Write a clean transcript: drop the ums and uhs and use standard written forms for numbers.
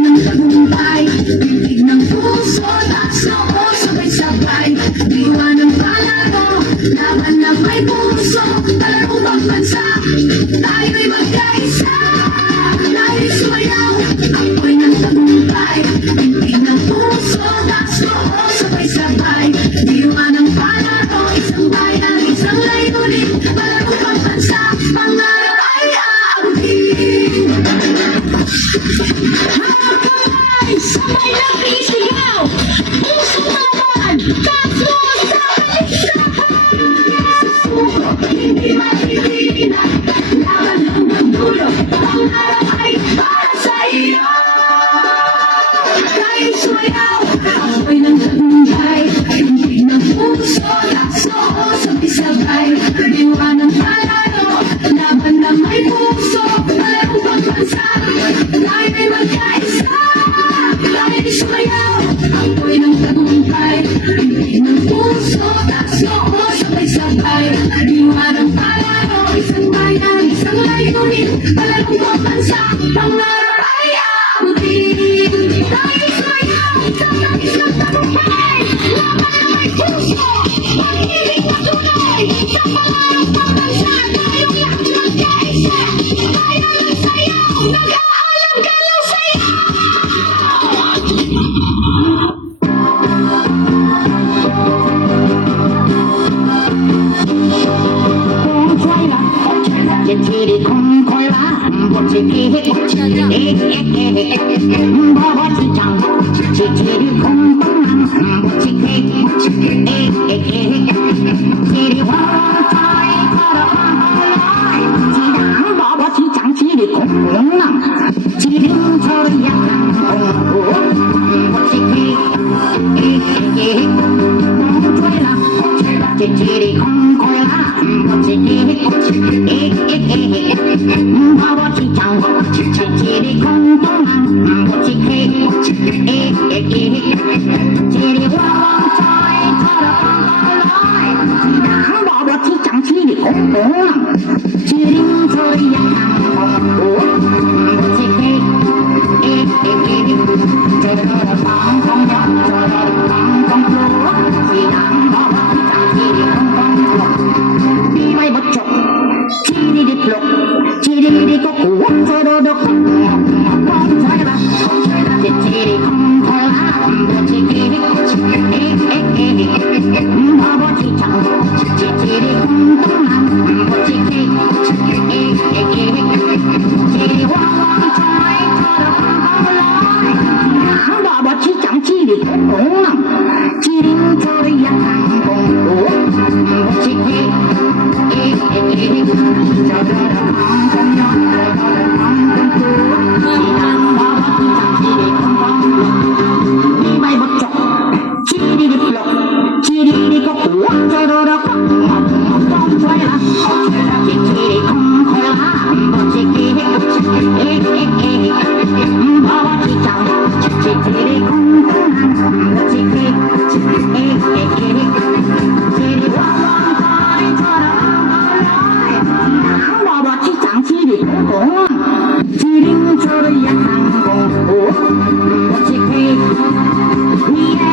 ng tagumpay, titig ng puso, taas noo, sabay-sabay. Diwa ng palaro, laban na may puso, palaro pagbansa, tayo'y magkaisa. Tayo'y sumayaw, apoy ng tagumpay, titig ng puso, taas noo, sabay-sabay. Diwa ng palaro, isang bayan, isang layunin, palaro pagbansa, pangarap ay aabutin. Sabay na isigaw, puso naman, tatlo sa kalisahan. Susuko, hindi matitinag, laban hanggang dulo, pangarap ay para sa iyo. Tayo'y sumayaw, apoy ng tagumpay, hindi ng puso, taas noo, sabay-sabay. Diwa ng palaro, laban na may puso, palaro pagbansa, tayo'y magkaisa. Tayo'y sumayaw, apoy ng tagumpay, hindi ng puso, taas noo, sabay-sabay. Diwa ng palaro, isang bayan, isang layunin, palarong pagbansa, pangarap ay aabutin. Tayo'y sumayaw, tatapis ng tagumpay, laban na may puso, pag-ibig na tunay, sa palarong pagbansa, tayong lahat magkaisa. Tayo lang sayaw, nag-aalam ka lang sayaw. Yeah.